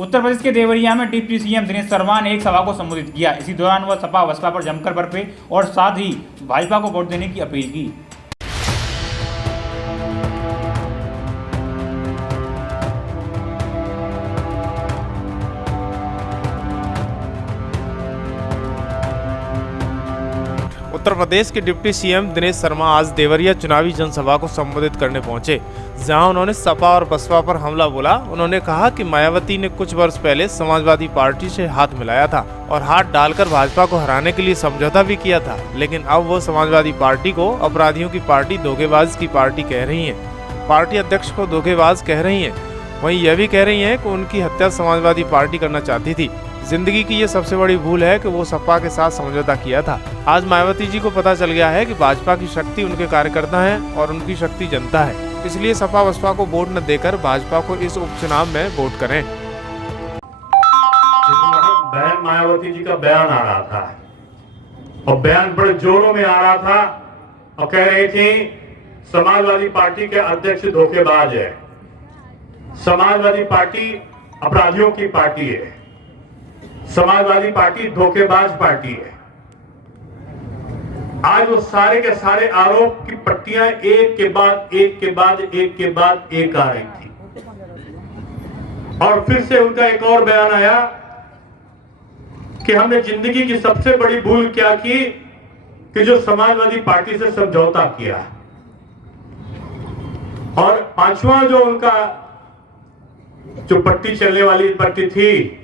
उत्तर प्रदेश के देवरिया में deputy CM Dinesh Sharma ने एक सभा को संबोधित किया। इसी दौरान वह सपा बसपा पर जमकर बरसे और साथ ही भाजपा को वोट देने की अपील की। उत्तर प्रदेश के डिप्टी सीएम दिनेश शर्मा आज देवरिया चुनावी जनसभा को संबोधित करने पहुंचे, जहां उन्होंने सपा और बसपा पर हमला बोला। उन्होंने कहा कि मायावती ने कुछ वर्ष पहले समाजवादी पार्टी से हाथ मिलाया था और हाथ डालकर भाजपा को हराने के लिए समझौता भी किया था, लेकिन अब वो समाजवादी पार्टी को अपराधियों की पार्टी, धोखेबाज की पार्टी कह रही है, पार्टी अध्यक्ष को धोखेबाज कह रही है। वहीं यह भी कह रही है कि उनकी हत्या समाजवादी पार्टी करना चाहती थी। जिंदगी की ये सबसे बड़ी भूल है कि वो सपा के साथ समझौता किया था। आज मायावती जी को पता चल गया है कि भाजपा की शक्ति उनके कार्यकर्ता हैं और उनकी शक्ति जनता है, इसलिए सपा बसपा को वोट न देकर भाजपा को इस उपचुनाव में वोट करें। बहन मायावती जी का बयान आ रहा था और बयान बड़े जोरों में आ रहा था और कह रही थी समाजवादी पार्टी के अध्यक्ष धोखेबाज है, समाजवादी पार्टी अपराधियों की पार्टी है, समाजवादी पार्टी धोखेबाज पार्टी है। आज वो सारे के सारे आरोप की पट्टियां एक के बाद एक के बाद एक के बाद एक आ रही थी और फिर से उनका एक और बयान आया कि हमने जिंदगी की सबसे बड़ी भूल क्या की कि जो समाजवादी पार्टी से समझौता किया। और पांचवा जो उनका जो पट्टी चलने वाली पट्टी थी,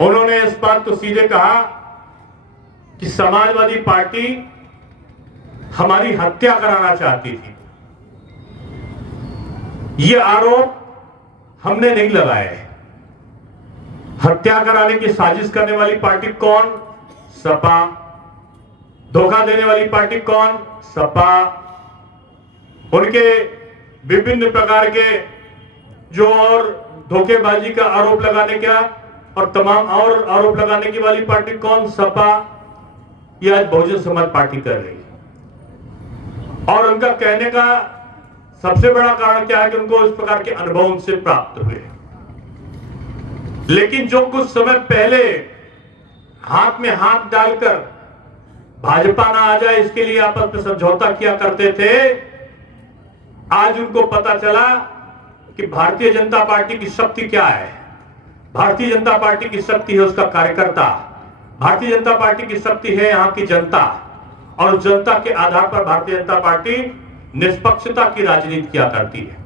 उन्होंने इस बात को सीधे कहा कि समाजवादी पार्टी हमारी हत्या कराना चाहती थी। ये आरोप हमने नहीं लगाए। हत्या कराने की साजिश करने वाली पार्टी कौन? सपा। धोखा देने वाली पार्टी कौन? सपा। उनके विभिन्न प्रकार के जो और धोखेबाजी का आरोप लगाने का और तमाम और आरोप लगाने की वाली पार्टी कौन? सपा। ये आज बहुजन समाज पार्टी कर रही है और उनका कहने का सबसे बड़ा कारण क्या है कि उनको इस प्रकार के अनुभव उनसे प्राप्त हुए। लेकिन जो कुछ समय पहले हाथ में हाथ डालकर भाजपा ना आ जाए इसके लिए आपस में समझौता किया करते थे, आज उनको पता चला कि भारतीय जनता पार्टी की शक्ति क्या है। भारतीय जनता पार्टी की शक्ति है उसका कार्यकर्ता, भारतीय जनता पार्टी की शक्ति है यहाँ की जनता, और जनता के आधार पर भारतीय जनता पार्टी निष्पक्षता की राजनीति किया करती है।